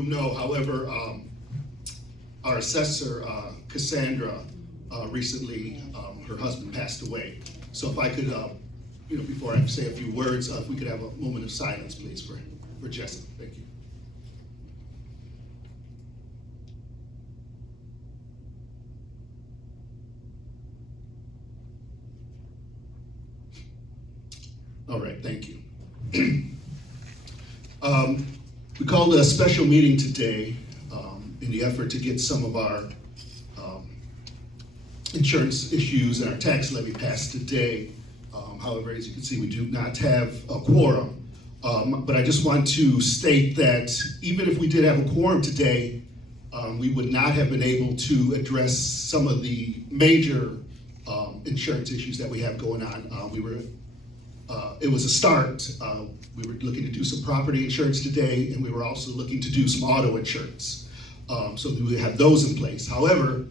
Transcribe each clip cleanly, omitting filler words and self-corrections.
room know. However, our assessor, Cassandra, recently, her husband passed away. So if I could, before I say a few words, if we could have a moment of silence, please, for Jesse. Thank you. All right, thank you. We called a special meeting today in the effort to get some of our insurance issues and our tax levy passed today. However, as you can see, we do not have a quorum. But I just want to state that even if we did have a quorum today, we would not have been able to address some of the major insurance issues that we have going on. It was a start. We were looking to do some property insurance today, and we were also looking to do some auto insurance. So that we have those in place. However,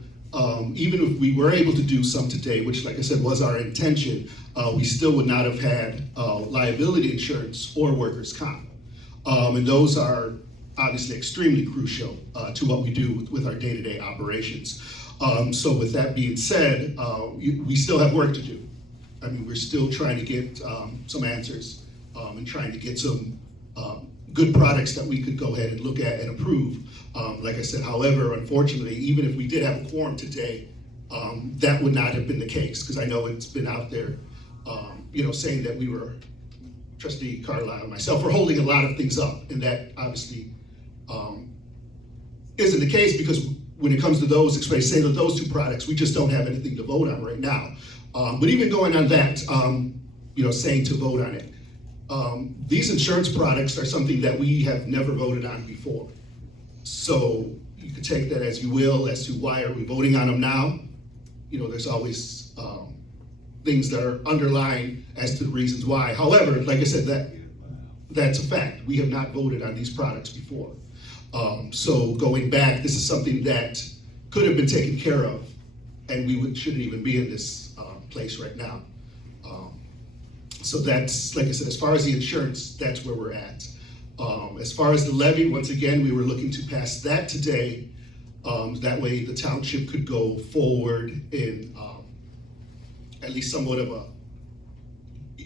even if we were able to do some today, which like I said was our intention, we still would not have had liability insurance or workers' comp. And those are obviously extremely crucial to what we do with our day-to-day operations. So with that being said, we still have work to do. I mean, we're still trying to get some answers and trying to get some good products that we could go ahead and look at and approve. Like I said, however, unfortunately, even if we did have a quorum today, that would not have been the case, because I know it's been out there, saying that we were, Trustee Carlisle and myself, were holding a lot of things up, and that obviously isn't the case, because when it comes to those, especially say that those two products, we just don't have anything to vote on right now. But even going on that, saying to vote on it, these insurance products are something that we have never voted on before. So you can take that as you will, as to why are we voting on them now. There's always things that are underlying as to the reasons why. However, like I said, that's a fact. We have not voted on these products before. So going back, this is something that could have been taken care of, and we shouldn't even be in this place right now. So that's, like I said, as far as the insurance, that's where we're at. As far as the levy, once again, we were looking to pass that today. That way the township could go forward in at least somewhat of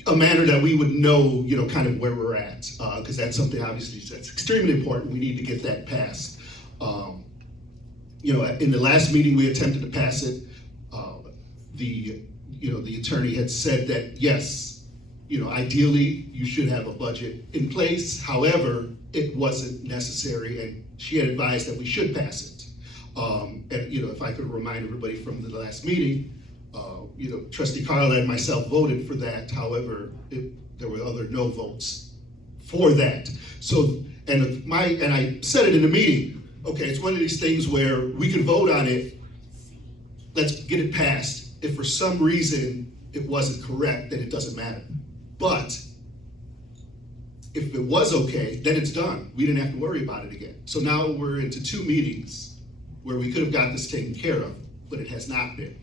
a manner that we would know, kind of where we're at. Because that's something obviously that's extremely important. We need to get that passed. In the last meeting we attempted to pass it. The attorney had said that yes, ideally you should have a budget in place. However, it wasn't necessary, and she had advised that we should pass it. And if I could remind everybody from the last meeting, Trustee Carlisle and myself voted for that. However, there were other no votes for that. So, and I said it in the meeting. Okay, it's one of these things where we can vote on it. Let's get it passed. If for some reason it wasn't correct, then it doesn't matter. But if it was okay, then it's done. We didn't have to worry about it again. So now we're into 2 meetings where we could have got this taken care of, but it has not been.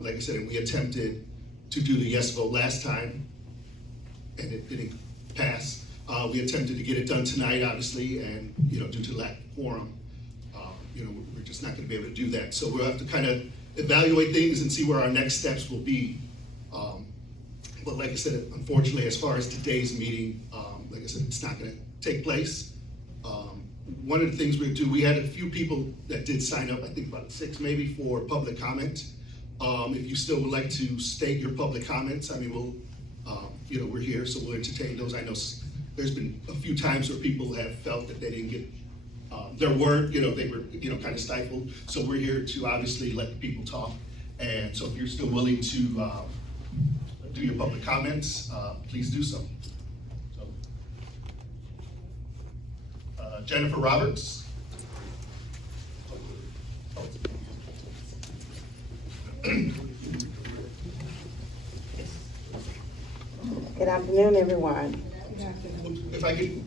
Like I said, and we attempted to do the yes vote last time, and it didn't pass. We attempted to get it done tonight, obviously, and due to lack of quorum, we're just not going to be able to do that. So we'll have to kind of evaluate things and see where our next steps will be. But like I said, unfortunately, as far as today's meeting, like I said, it's not going to take place. One of the things we do, we had a few people that did sign up, I think about 6 maybe, for public comment. If you still would like to state your public comments, I mean, we're here, so we'll entertain those. I know there's been a few times where people have felt that they didn't get their word, they were, kind of stifled. So we're here to obviously let the people talk. And so if you're still willing to do your public comments, please do so. Jennifer Roberts. Good afternoon, everyone. If I could,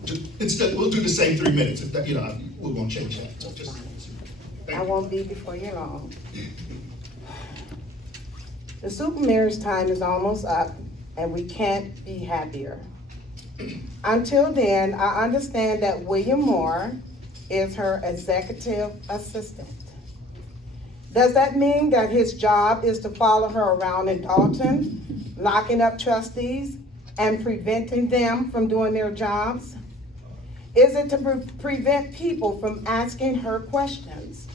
we'll do the same 3 minutes. If that, we won't change that. So just, I won't be before you long. The supermayor's time is almost up, and we can't be happier. Until then, I understand that William Moore is her executive assistant. Does that mean that his job is to follow her around in Dalton, locking up trustees and preventing them from doing their jobs? Is it to prevent people from asking her questions?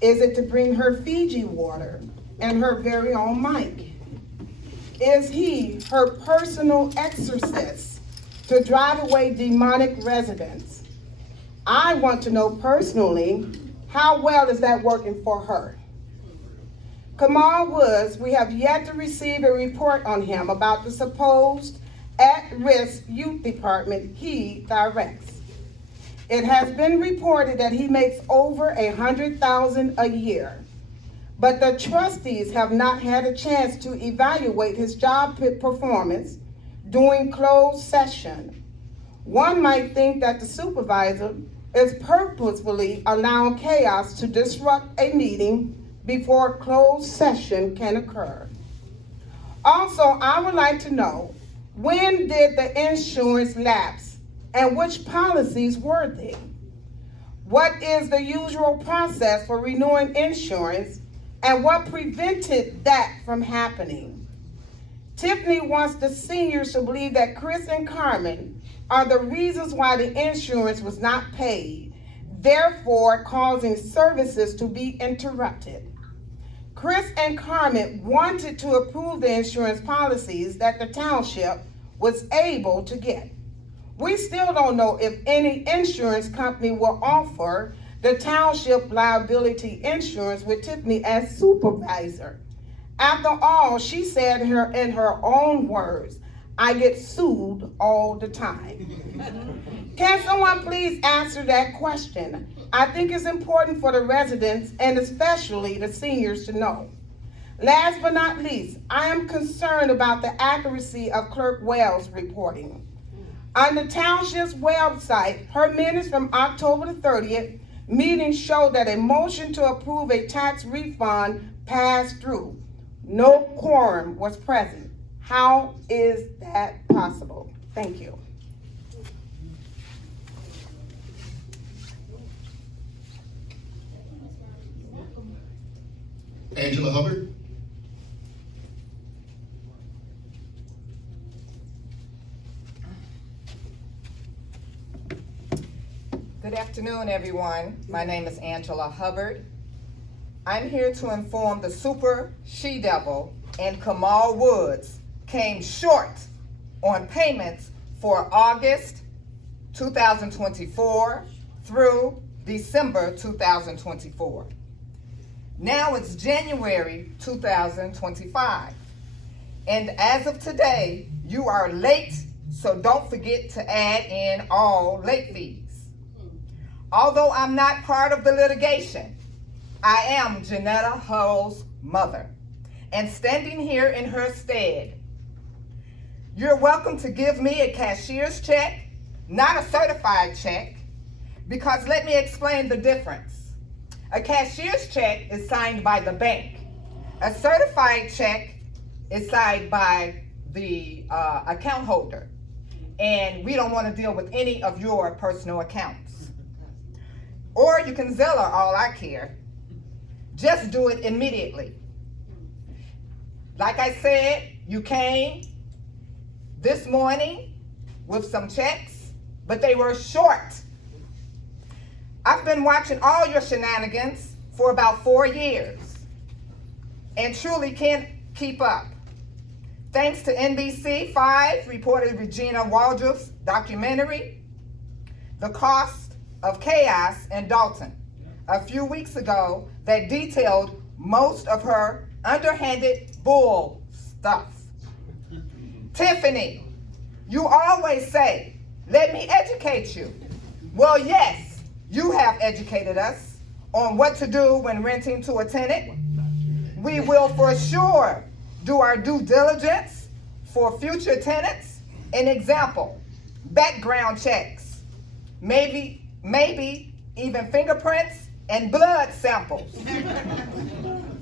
Is it to bring her Fiji water and her very own mic? Is he her personal exorcist to drive away demonic residents? I want to know personally, how well is that working for her? Kamal Woods, we have yet to receive a report on him about the supposed at-risk youth department he directs. It has been reported that he makes over $100,000 a year, but the trustees have not had a chance to evaluate his job performance during closed session. One might think that the supervisor is purposefully allowing chaos to disrupt a meeting before closed session can occur. Also, I would like to know, when did the insurance lapse and which policies were they? What is the usual process for renewing insurance and what prevented that from happening? Tiffany wants the seniors to believe that Chris and Carmen are the reasons why the insurance was not paid, therefore causing services to be interrupted. Chris and Carmen wanted to approve the insurance policies that the township was able to get. We still don't know if any insurance company will offer the township liability insurance with Tiffany as supervisor. After all, she said in her own words, I get sued all the time. Can someone please answer that question? I think it's important for the residents and especially the seniors to know. Last but not least, I am concerned about the accuracy of Clerk Wells' reporting. On the township's website, her minutes from October the 30th meeting showed that a motion to approve a tax refund passed through. No quorum was present. How is that possible? Thank you. Angela Hubbard. Good afternoon, everyone. My name is Angela Hubbard. I'm here to inform the super she-devil and Kamal Woods came short on payments for August 2024 through December 2024. Now it's January 2025. And as of today, you are late, so don't forget to add in all late fees. Although I'm not part of the litigation, I am Janetta Hull's mother and standing here in her stead. You're welcome to give me a cashier's check, not a certified check, because let me explain the difference. A cashier's check is signed by the bank. A certified check is signed by the account holder, and we don't want to deal with any of your personal accounts. Or you can Zelle all I care. Just do it immediately. Like I said, you came this morning with some checks, but they were short. I've been watching all your shenanigans for about 4 years and truly can't keep up. Thanks to NBC 5 reported Regina Waldrop's documentary, The Cost of Chaos in Dalton, a few weeks ago that detailed most of her underhanded bull stuff. Tiffany, you always say, let me educate you. Well, yes, you have educated us on what to do when renting to a tenant. We will for sure do our due diligence for future tenants. An example, background checks, maybe even fingerprints and blood samples.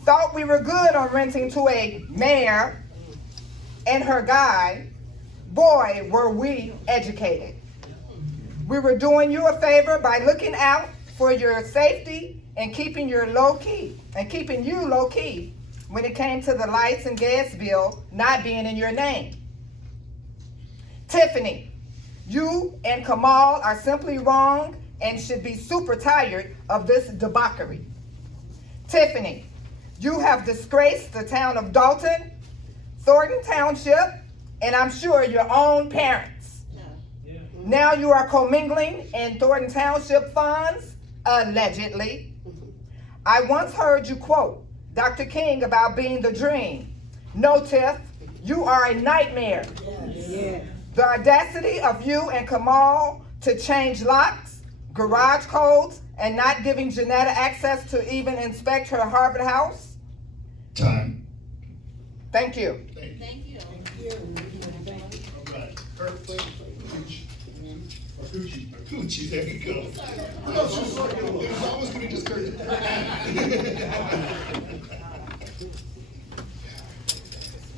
Thought we were good on renting to a mayor and her guy. Boy, were we educated. We were doing you a favor by looking out for your safety and keeping you low key when it came to the lights and gas bill not being in your name. Tiffany, you and Kamal are simply wrong and should be super tired of this debauchery. Tiffany, you have disgraced the town of Dalton, Thornton Township, and I'm sure your own parents. Yeah. Now you are commingling in Thornton Township funds, allegedly. I once heard you quote Dr. King about being the dream. No, Tiff, you are a nightmare. Yes. Yeah. The audacity of you and Kamal to change locks, garage codes, and not giving Janetta access to even inspect her Harvard house. Time. Thank you. Thank you. All right. Marcucci, there you go. No, she was always going to just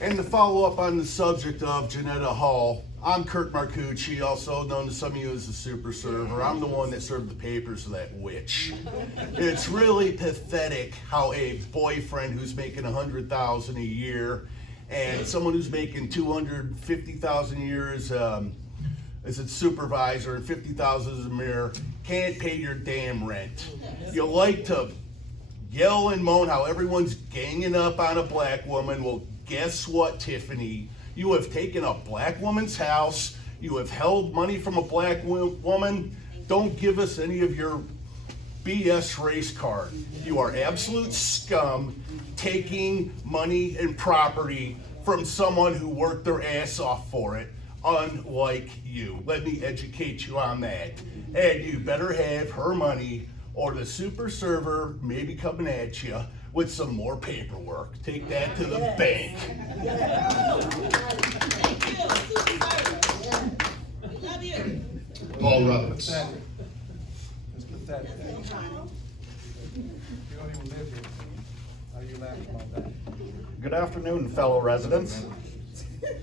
And to follow up on the subject of Janetta Hall, I'm Kurt Marcucci, also known to some of you as the super server. I'm the one that served the papers of that witch. It's really pathetic how a boyfriend who's making $100,000 a year and someone who's making $250,000 a year as a supervisor and $50,000 as a mayor can't pay your damn rent. You like to yell and moan how everyone's ganging up on a black woman. Well, guess what, Tiffany? You have taken a black woman's house. You have held money from a black woman. Don't give us any of your BS race card. You are absolute scum taking money and property from someone who worked their ass off for it, unlike you. Let me educate you on that. And you better have her money or the super server may be coming at you with some more paperwork. Take that to the bank. Love you. Paul Roberts. It's pathetic. You don't even live here. How you laughing about that? Good afternoon, fellow residents.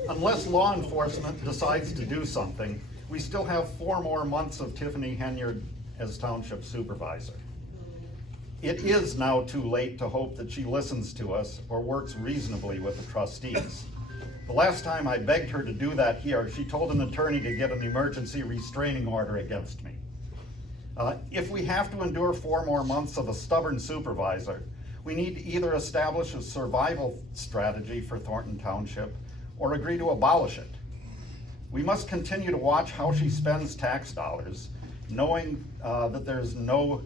Unless law enforcement decides to do something, we still have 4 more months of Tiffany Henyard as township supervisor. It is now too late to hope that she listens to us or works reasonably with the trustees. The last time I begged her to do that here, she told an attorney to get an emergency restraining order against me. If we have to endure 4 more months of a stubborn supervisor, we need to either establish a survival strategy for Thornton Township or agree to abolish it. We must continue to watch how she spends tax dollars, knowing that there's no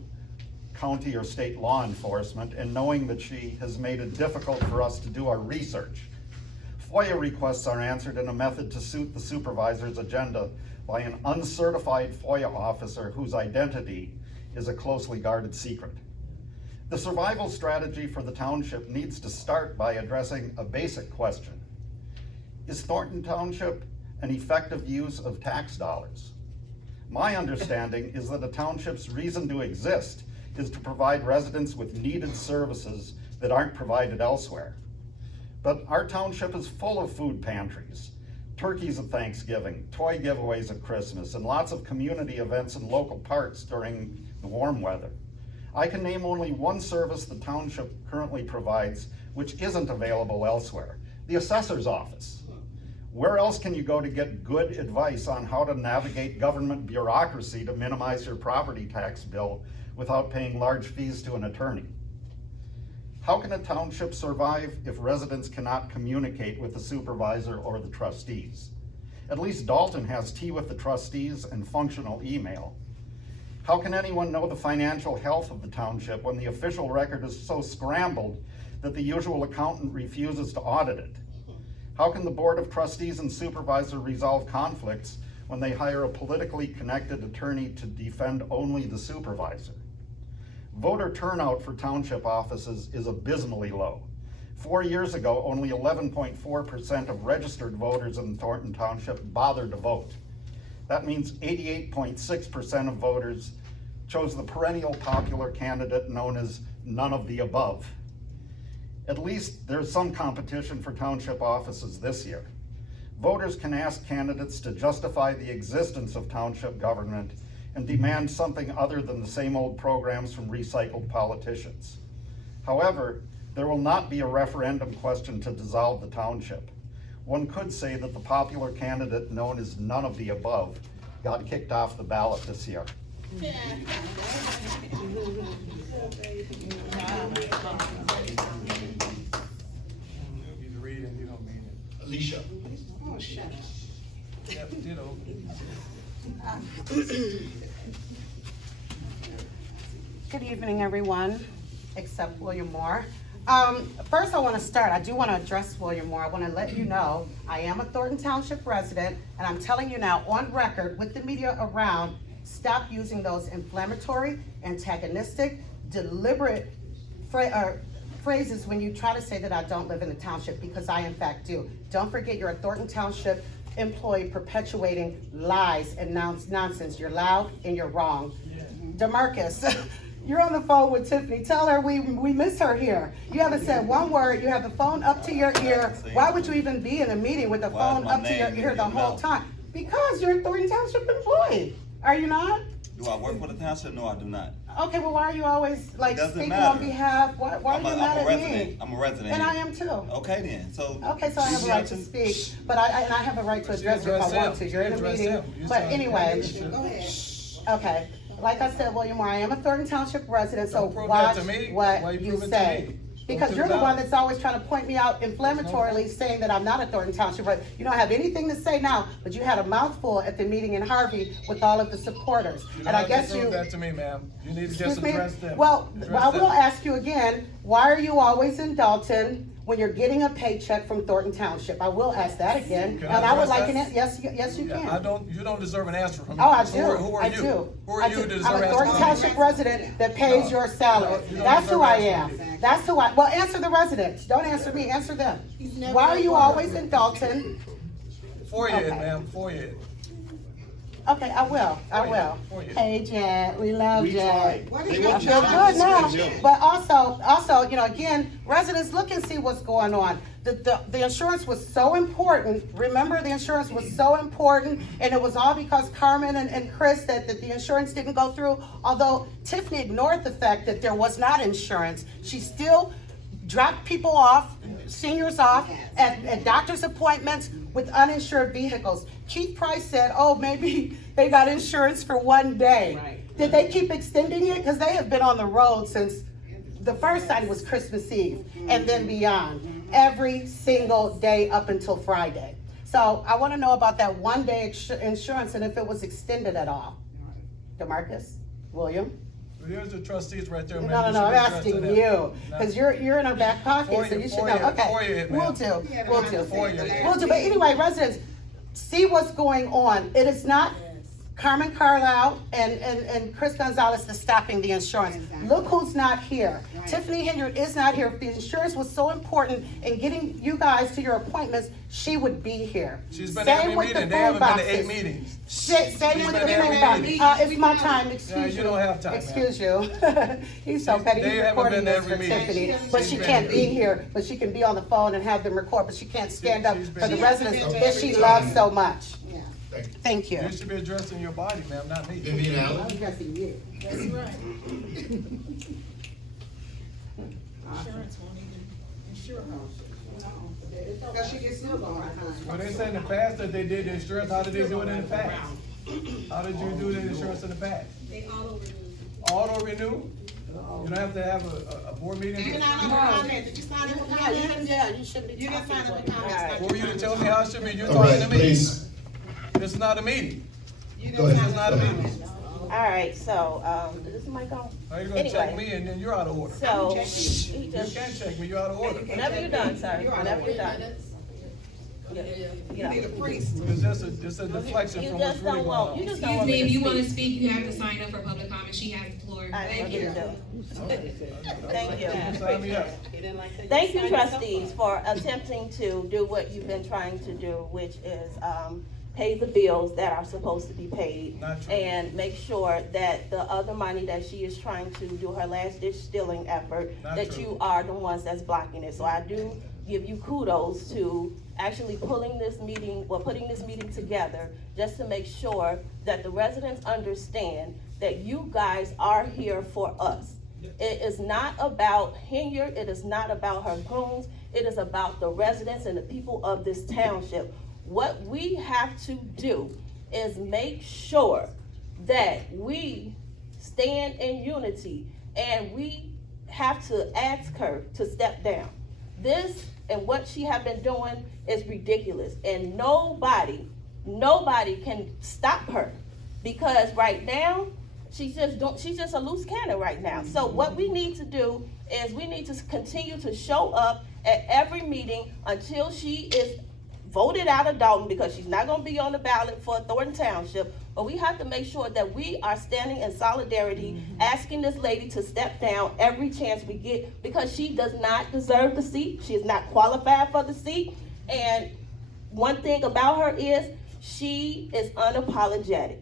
county or state law enforcement, and knowing that she has made it difficult for us to do our research. FOIA requests are answered in a method to suit the supervisor's agenda by an uncertified FOIA officer whose identity is a closely guarded secret. The survival strategy for the township needs to start by addressing a basic question. Is Thornton Township an effective use of tax dollars? My understanding is that a township's reason to exist is to provide residents with needed services that aren't provided elsewhere. But our township is full of food pantries, turkeys at Thanksgiving, toy giveaways at Christmas, and lots of community events in local parks during the warm weather. I can name only one service the township currently provides which isn't available elsewhere: the assessor's office. Where else can you go to get good advice on how to navigate government bureaucracy to minimize your property tax bill without paying large fees to an attorney? How can a township survive if residents cannot communicate with the supervisor or the trustees? At least Dalton has tea with the trustees and functional email. How can anyone know the financial health of the township when the official record is so scrambled that the usual accountant refuses to audit it? How can the board of trustees and supervisor resolve conflicts when they hire a politically connected attorney to defend only the supervisor? Voter turnout for township offices is abysmally low. 4 years ago, only 11.4% of registered voters in Thornton Township bothered to vote. That means 88.6% of voters chose the perennial popular candidate known as none of the above. At least there's some competition for township offices this year. Voters can ask candidates to justify the existence of township government and demand something other than the same old programs from recycled politicians. However, there will not be a referendum question to dissolve the township. One could say that the popular candidate known as none of the above got kicked off the ballot this year. He's reading, you don't mean it. Alicia. Yeah, ditto. Good evening, everyone, except William Moore. First, I want to start. I do want to address William Moore. I want to let you know I am a Thornton Township resident, and I'm telling you now on record with the media around, stop using those inflammatory, antagonistic, deliberate phrases when you try to say that I don't live in the township, because I in fact do. Don't forget you're a Thornton Township employee perpetuating lies and nonsense. You're loud and you're wrong. DeMarcus, you're on the phone with Tiffany. Tell her we miss her here. You haven't said one word. You have the phone up to your ear. Why would you even be in a meeting with the phone up to your ear the whole time? Because you're a Thornton Township employee. Are you not? Do I work for the township? No, I do not. Okay, well, why are you always like Doesn't speaking matter. on behalf? Why are you mad at me? I'm a resident. And I am too. Okay then, so. Okay, so I have a right to speak, but I have a right to address you if I want to. You're in a meeting, but anyway. Go ahead. Okay, like I said, William Moore, I am a Thornton Township resident, so Don't prove watch that to me. what Why you you prove it to say. me? Because Go to you're the the one ballot. that's always trying to point me out inflammatorily, saying that I'm not a Thornton Township resident. You don't have anything to say now, but you had a mouthful at the meeting in Harvey with all of the supporters. You And I don't have guess to you. prove that to me, ma'am. You need to Excuse just me? address them. Well, Address I will them. ask you again, why are you always in Dalton when you're getting a paycheck from Thornton Township? I will ask that again, Can and I I would address like an, that? yes, you Yeah, can. you don't deserve an answer from me. Oh, I do, Who are I you? do. Who are I you do. to deserve I'm an a answer Thornton from me? Township resident that pays No, your salary. you don't That's who deserve I an am. answer. That's who well, answer the residents. Don't answer me, answer them. Why are you always in Dalton? Forehead, Okay. ma'am, forehead. Okay, I will. For you. Hey, Jan, we love We Jan. tried. I feel good now, but also, again, residents look and see what's going on. The insurance was so important, remember the insurance was so important, and it was all because Carmen and Chris that the insurance didn't go through, although Tiffany ignored the fact that there was not insurance. She still dropped people off, seniors off, at doctor's appointments with uninsured vehicles. Keith Price said, oh, maybe they got insurance for one day. Did they keep extending it? Because they have been on the road since the first signing was Christmas Eve and then beyond, every single day up until Friday. So I want to know about that one day insurance and if it was extended at all. DeMarcus, William? There's the trustees right there, ma'am. No, You I'm should address asking them. you, No. because you're in our back pocket, so you should know. Okay, Forehead, we'll ma'am. do, we'll do. Forehead. We'll do, but anyway, residents, see what's going on. It is not Carmen Carlisle and Chris Gonzalez that's stopping the insurance. Look who's not here. Tiffany Henyard is not here. If the insurance was so important in getting you guys to your appointments, she would be here. She's been Same to every with the meeting. They phone haven't been to 8 boxes. meetings. Same She's with been the to every phone box. meeting. It's my time, excuse you you. don't have time, ma'am. Excuse you. He's so petty, They he's haven't recording been to this for every meeting. Tiffany, but She's she been can't to- be here, but she can be on the phone and have them record, but she can't stand up She's for been- the She residents hasn't been that to she every loves time. so much. Thank you. You should be addressing your body, ma'am, not me. Vivian Allen. addressing you. That's right. Insurance won't even insure her. Because she gets still going behind. Well, they said in the past that they did the insurance. How did they do it in the past? How did you do the insurance in the past? They auto renew. Auto renew? You don't have to have a board meeting? Did you sign it with comments? Yeah, you should be. You can sign it with comments. Who are you to tell me how it should be? You're All talking right, to me. please, This is not a meeting. go This is ahead. not a meeting. All right, so, is this mic on? How you gonna check Anyway. me and then you're out of order? So, he You just, can't check me, you're out of order. whenever you're done, sir, whenever you're done. You know, It's just a deflection you from what's just really don't going want, you on. just don't Excuse want me, me if to you want to speak. speak, you have to sign up for public comment. She has the floor. I Thank want you. you to do. Thank you. Sign me up. Thank you, trustees, for attempting to do what you've been trying to do, which is, pay the bills that are supposed to be paid, Not true. and make sure that the other money that she is trying to do her last ditch stealing effort, Not that true. you are the ones that's blocking it. So I do give you kudos to actually putting this meeting together, just to make sure that the residents understand that you guys are here for us. It is not about Henyard, it is not about her goons, it is about the residents and the people of this township. What we have to do is make sure that we stand in unity, and we have to ask her to step down. This and what she have been doing is ridiculous, and nobody can stop her, because right now, she's just a loose cannon right now. So what we need to do is we need to continue to show up at every meeting until she is voted out of Dalton, because she's not gonna be on the ballot for Thornton Township. But we have to make sure that we are standing in solidarity, asking this lady to step down every chance we get, because she does not deserve the seat. She is not qualified for the seat. And one thing about her is she is unapologetic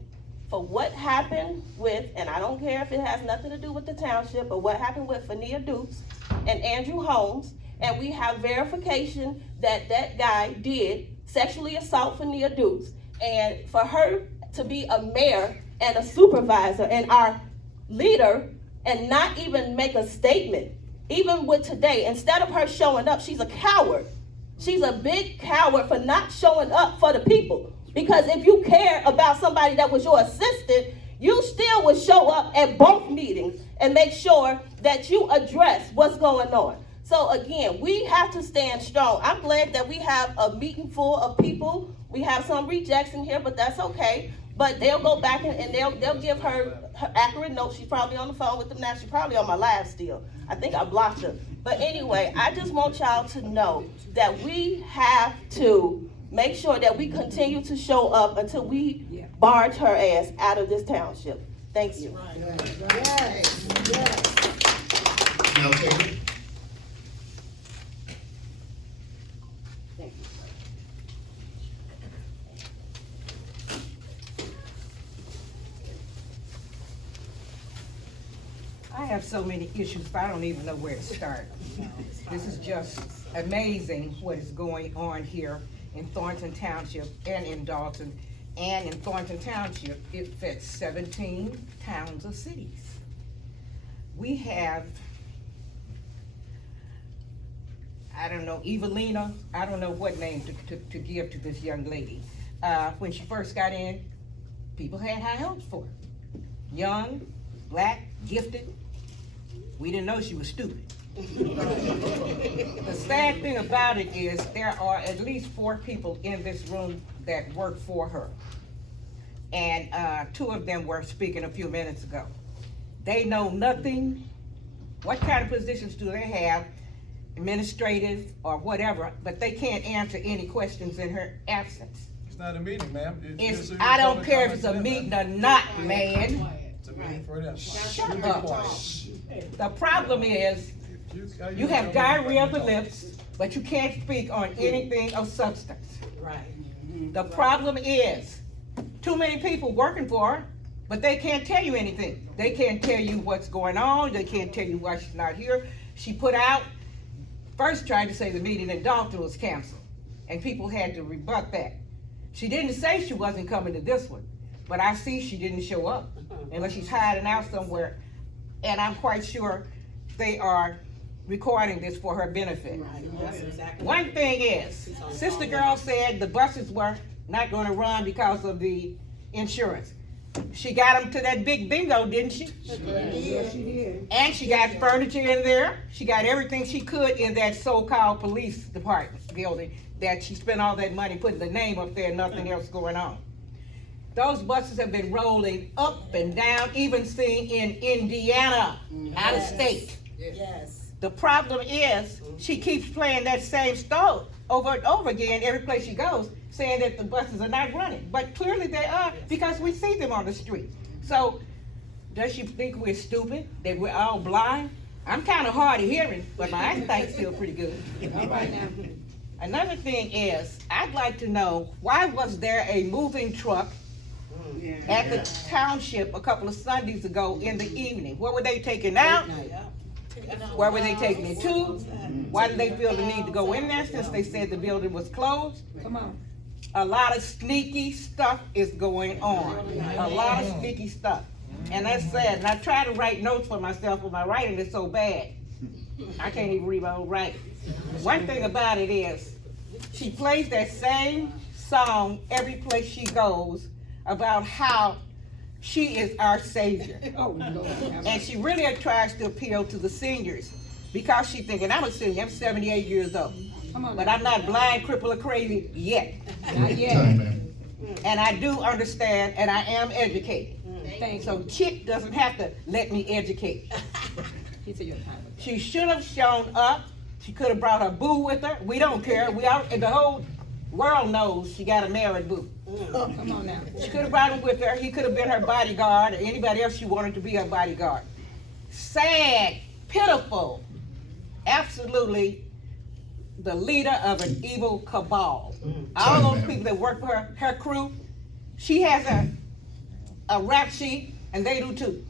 for what happened with, and I don't care if it has nothing to do with the township, but what happened with Fania Dukes and Andrew Holmes. And we have verification that that guy did sexually assault Fania Dukes. And for her to be a mayor and a supervisor and our leader and not even make a statement, even with today, instead of her showing up, she's a coward. She's a big coward for not showing up for the people. Because if you care about somebody that was your assistant, you still would show up at both meetings and make sure that you address what's going on. So again, we have to stand strong. I'm glad that we have a meeting full of people. We have some rejects in here, but that's okay. But they'll go back and they'll give her accurate notes. She's probably on the phone with them now. She's probably on my live still. I think I blocked her. But anyway, I just want y'all to know that we have to make sure that we continue to show up until we barge her ass out of this township. Thank you. Now, Taylor? I have so many issues, but I don't even know where to start. This is just amazing what is going on here in Thornton Township and in Dalton. And in Thornton Township, it fits 17 towns or cities. We have, I don't know, Evelina, I don't know what name to give to this young lady. When she first got in, people had high hopes for her. Young, black, gifted. We didn't know she was stupid. The sad thing about it is there are at least 4 people in this room that work for her. And 2 of them were speaking a few minutes ago. They know nothing. What kind of positions do they have? Administrative or whatever, but they can't answer any questions in her absence. It's not a meeting, ma'am. I don't care if it's a meeting or not, man. It's a meeting for them. Shut Be up. quiet. The problem is, you have diarrhea of the lips, but you can't speak on anything of substance. Right. The problem is, too many people working for her, but they can't tell you anything. They can't tell you what's going on, they can't tell you why she's not here. She put out, first tried to say the meeting in Dalton was canceled, and people had to rebut that. She didn't say she wasn't coming to this one, but I see she didn't show up, unless she's hiding out somewhere. And I'm quite sure they are recording this for her benefit. That's exactly. One thing is, Sister Girl said the buses were not gonna run because of the insurance. She got them to that big bingo, didn't she? Yes, she did. And she got furniture in there. She got everything she could in that so-called police department building that she spent all that money putting the name up there, nothing else going on. Those buses have been rolling up and down, even seen in Indiana, out of state. Yes. The problem is, she keeps playing that same story over and over again every place she goes, saying that the buses are not running. But clearly they are, because we see them on the street. So, does she think we're stupid, that we're all blind? I'm kind of hard of hearing, but my eyesight's still pretty good. All right now. Another thing is, I'd like to know, why was there a moving truck at the township a couple of Sundays ago in the evening? What were they taking out? Where were they taking it to? Why did they feel the need to go in there since they said the building was closed? Come on. A lot of sneaky stuff is going on. A lot of sneaky stuff. And that's sad. And I try to write notes for myself, but my writing is so bad. I can't even read my own writing. One thing about it is, she plays that same song every place she goes about how she is our savior. And she really tries to appeal to the seniors because she's thinking, I'm a senior, I'm 78 years old. But I'm not blind, crippled, or crazy yet. Time, ma'am. And I do understand, and I am educated. So Chick doesn't have to let me educate. She should have shown up. She could have brought her boo with her. We don't care. The whole world knows she got a married boo. Come on now. She could have brought him with her. He could have been her bodyguard or anybody else she wanted to be her bodyguard. Sad, pitiful, absolutely the leader of an evil cabal. All those people that work for her crew, she has a rap sheet, and they do too.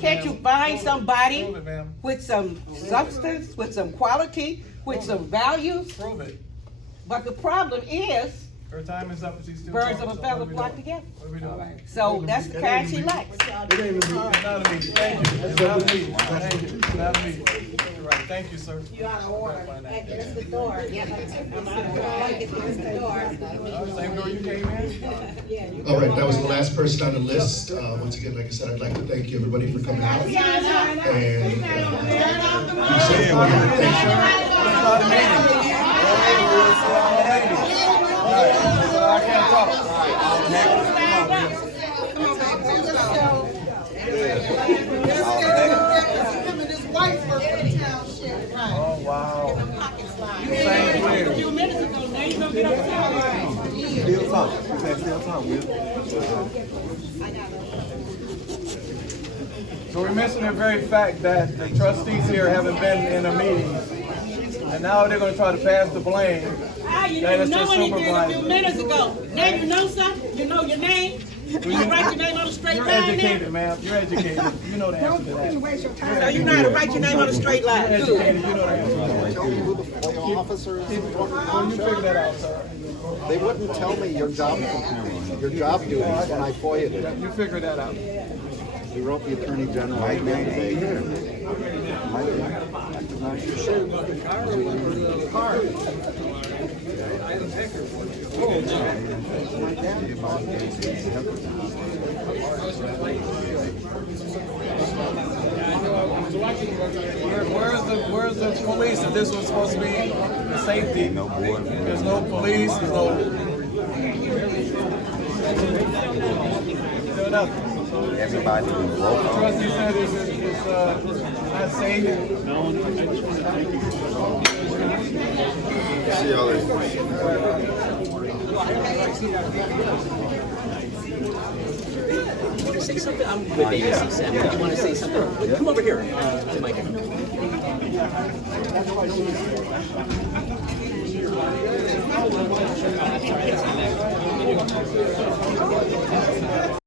Can't you find somebody with some substance, with some quality, with some values? Prove it. But the problem is, Her time is up and she's still birds talking, of a so feather what we flock doing? together. What are we doing? So that's the kind she likes. It's not a meeting. Thank you. It's not a meeting. Thank you. It's not a meeting. You're right. Thank you, sir. You out of order. Hey, there's the door. Yeah. There's the door. Same door you came in? All right, that was the last person on the list. Once again, like I said, I'd like to thank you, everybody, for coming out. And thank I can't talk. Oh, wow. A few minutes ago, now you gonna get on the Still talking. Still talking. So we're missing the very fact that the trustees here haven't been in a meeting, and now they're going to try to pass the blame. You That didn't is know the anything a supervisor. few minutes ago. Now you know something? You know your name? You write your name on a straight You're line now? educated, ma'am. You're educated. You know the answer to that. So you know how to write your name on a straight line? You're Good. educated. You know the answer to that. Officers, Well, you figure that out, sir. they wouldn't tell me your job duties when I FOIA'd it. You figure that out. He wrote the Attorney General an email today. Where's the police if this was supposed to be the safety? There's no police, there's no... Still nothing. Everybody was woke The trustee said it's not safe. See y'all later. You want to say something? I'm with ABC 7. You want to say something? Come over here to Mike.